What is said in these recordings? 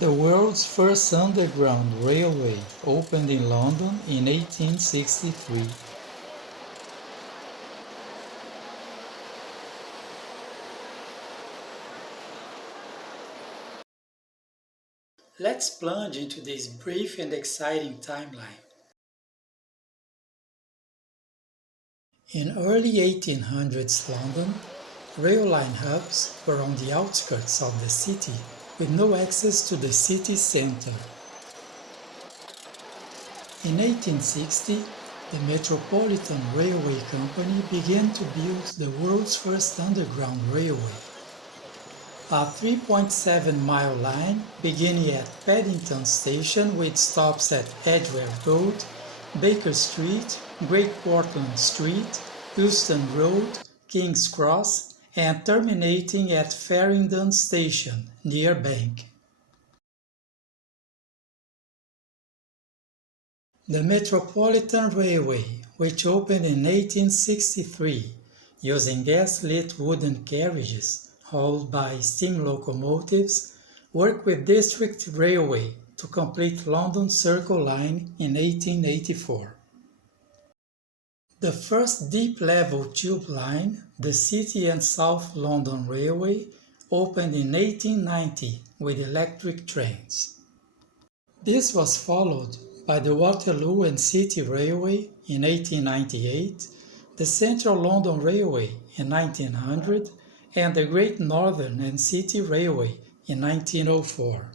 The world's first underground railway opened in London in 1863. Let's plunge into this brief and exciting timeline. In early 1800s London, rail line hubs were on the outskirts of the city with no access to the city center. In 1860, the Metropolitan Railway Company began to build the world's first underground railway. A 3.7-mile line beginning at Paddington Station with stops at Edgware Road, Baker Street, Great Portland Street, Euston Road, King's Cross, and terminating at Farringdon Station, near Bank. The Metropolitan Railway, which opened in 1863, using gas-lit wooden carriages hauled by steam locomotives, worked with District Railway to complete London Circle Line in 1884. The first deep-level tube line, the City and South London Railway, opened in 1890 with electric trains. This was followed by the Waterloo and City Railway in 1898, the Central London Railway in 1900, and the Great Northern and City Railway in 1904.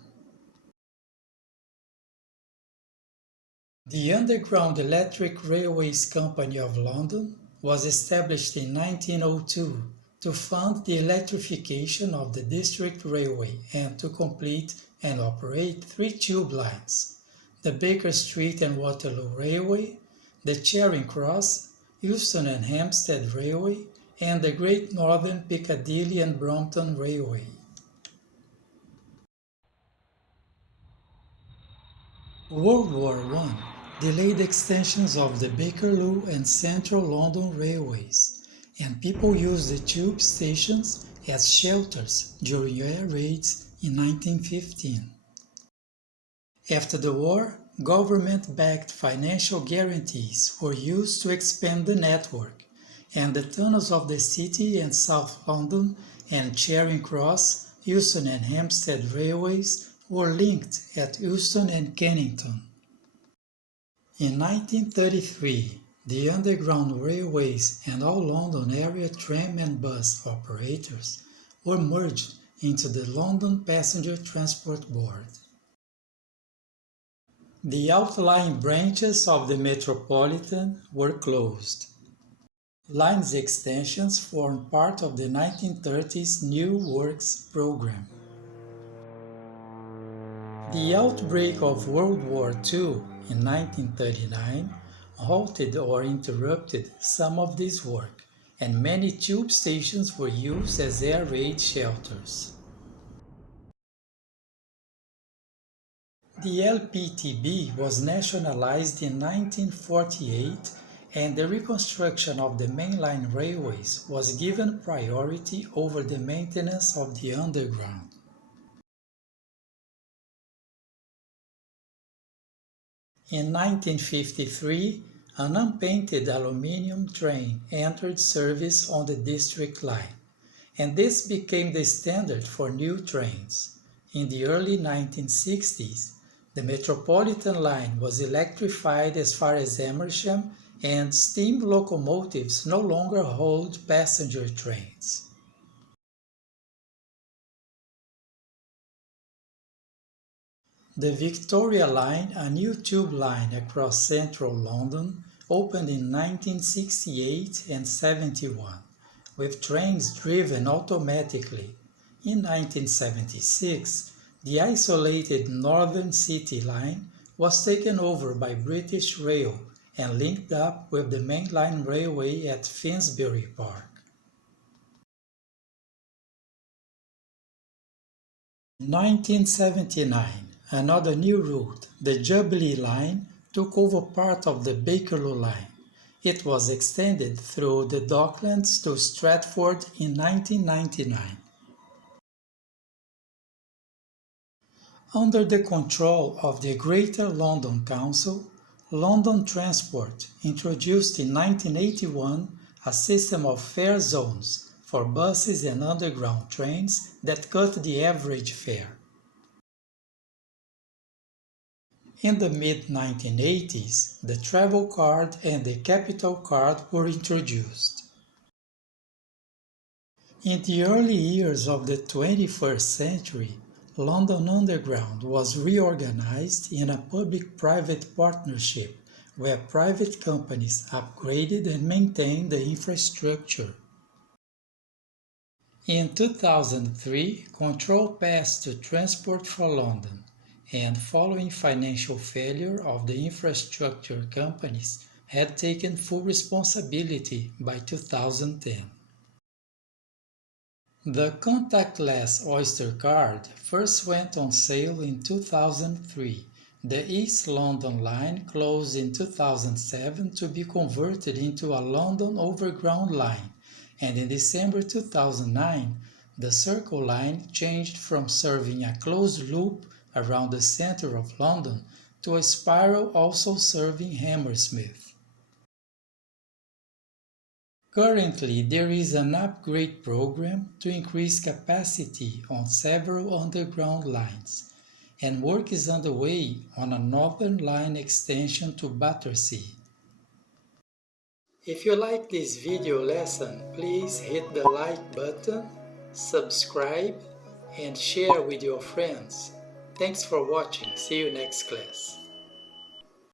The Underground Electric Railways Company of London was established in 1902 to fund the electrification of the District Railway and to complete and operate 3 tube lines: the Baker Street and Waterloo Railway, the Charing Cross, Euston and Hampstead Railway, and the Great Northern Piccadilly and Brompton Railway. World War I delayed extensions of the Bakerloo and Central London railways, and people used the tube stations as shelters during air raids in 1915. After the war, government-backed financial guarantees were used to expand the network, and the tunnels of the City and South London and Charing Cross, Euston and Hampstead railways were linked at Euston and Kennington. In 1933, the Underground Railways and all London area tram and bus operators were merged into the London Passenger Transport Board. The outlying branches of the Metropolitan were closed. Lines extensions formed part of the 1930s New Works program. The outbreak of World War II in 1939 halted or interrupted some of this work, and many tube stations were used as air raid shelters. The LPTB was nationalized in 1948, and the reconstruction of the mainline railways was given priority over the maintenance of the underground. In 1953, an unpainted aluminium train entered service on the District Line, and this became the standard for new trains. In the early 1960s, the Metropolitan Line was electrified as far as Amersham, and steam locomotives no longer hauled passenger trains. The Victoria Line, a new tube line across central London, opened in 1968 and 71, with trains driven automatically. In 1976, the isolated Northern City Line was taken over by British Rail and linked up with the mainline railway at Finsbury Park. In 1979, another new route, the Jubilee Line, took over part of the Bakerloo Line. It was extended through the Docklands to Stratford in 1999. Under the control of the Greater London Council, London Transport introduced in 1981 a system of fare zones for buses and underground trains that cut the average fare. In the mid-1980s, the travel card and the capital card were introduced. In the early years of the 21st century, London Underground was reorganized in a public-private partnership where private companies upgraded and maintained the infrastructure. In 2003, control passed to Transport for London, and following financial failure of the infrastructure companies, had taken full responsibility by 2010. The contactless Oyster card first went on sale in 2003. The East London line closed in 2007 to be converted into a London Overground line, and in December 2009, the Circle line changed from serving a closed loop around the center of London to a spiral also serving Hammersmith. Currently, there is an upgrade program to increase capacity on several underground lines, and work is underway on a Northern Line extension to Battersea. If you like this video lesson, please hit the like button, subscribe, and share with your friends. Thanks for watching. See you next class.